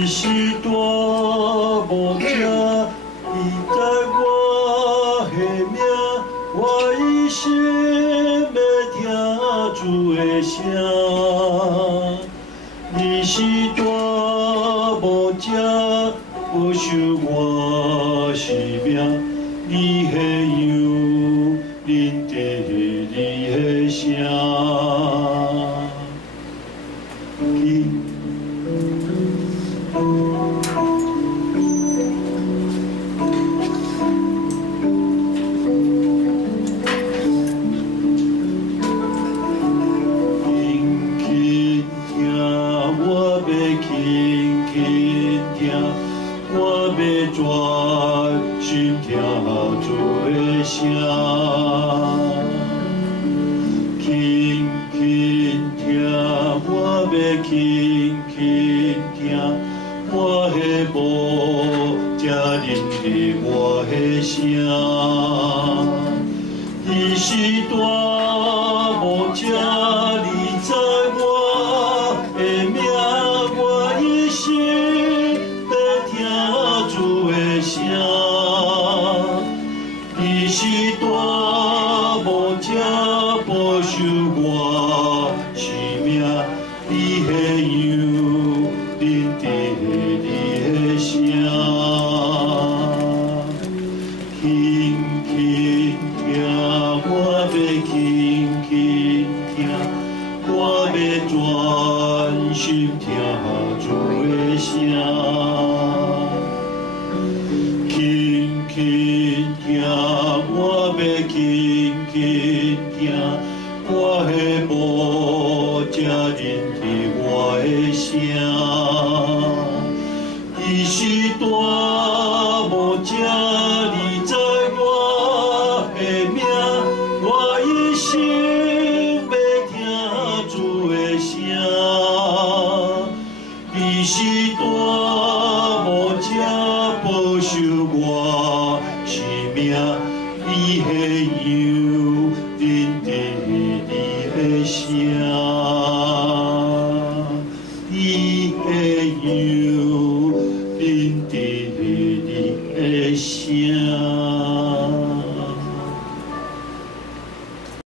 你是大无者，你知我的名，我一生要听主的声。你是大无者，保守我生命，你的油淋在你的声。我要专心听主的声，轻轻听，我要轻轻听，我的无才认得我的声。你是大无者，你知我的名，我一生。你是大无者，保守我生命，你的油淋在你的声。轻轻听，我要轻轻听，我要专心听主的声。轻轻听，我要轻轻听，我的无才认得我的声。你是大无者，你知我的名，我一生要听主的声。你是大无者，保守我生命，你的油淋在你的声，你的油。